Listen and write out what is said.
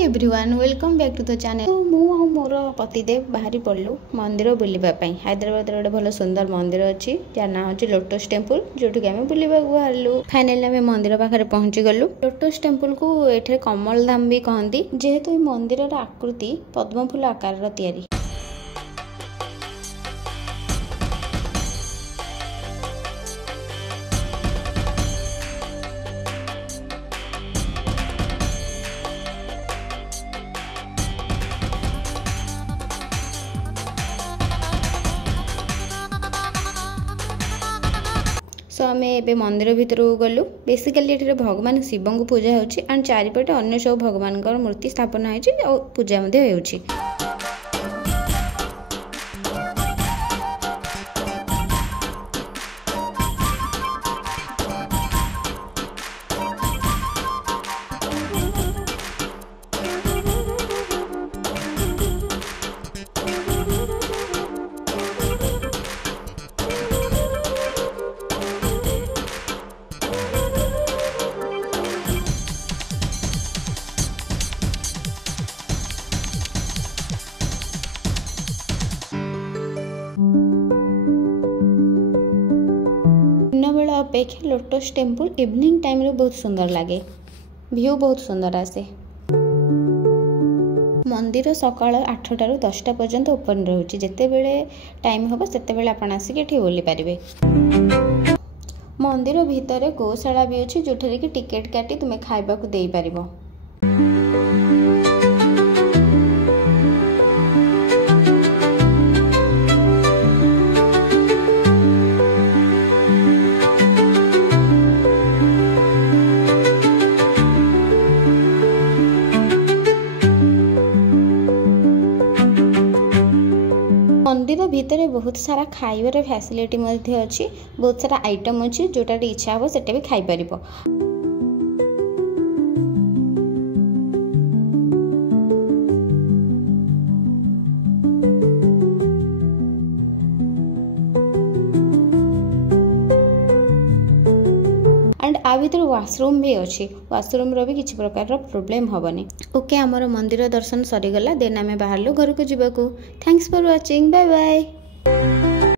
Everyone welcome back to the channel. तो मु मोर पतिदेव बाहरी पड़लु मंदिर बुलवाई। हैदराबाद गोटे भल सुंदर मंदिर अच्छी जार ना हूँ लोटस टेम्पल, जो आम बुलवा बाहरलु। फाइनाली आम मंदिर पाखे पहुंची गलु। लोटस टेम्पल को ये कमल धाम भी कहती, जेहेतु मंदिर आकृति पद्म फूल आकार तैयारी। सो आम ए मंदिर भितर गलु। बेसिकाली ये भगवान शिव को पूजा होची एंड चारिपटे अन्य सब भगवान मूर्ति स्थापना होची और पूजा होची। बेला अपेक्षा लोटस टेम्पल इवनिंग टाइम रे बहुत सुंदर लगे, व्यू बहुत सुंदर आसे। मंदिर सकाळ 8टा रु 10टा पर्यंत ओपन रहउची। जेते बेले टाइम होबो सेते बेले आपण आसी के एठी बोली पारिबे। मंदिर भितरे गोशाला भी अछि, जोठरे कि टिकेट काटी तुमे खाइबा को देई पारिबो। मंदिर भितर बहुत सारा खाइबार फैसिलिटी अच्छी, बहुत सारा आइटम अच्छी, जोटा इच्छा हो सेटा भी खाई परिबो। एंड आ भीतर वाशरूम भी अच्छी, वाशरूम रो भी किसी प्रकार प्रॉब्लम हेनी। ओके, आमर मंदिर दर्शन सरीगला। देन आम बाहर घर को जीवा। Thanks for watching, bye bye.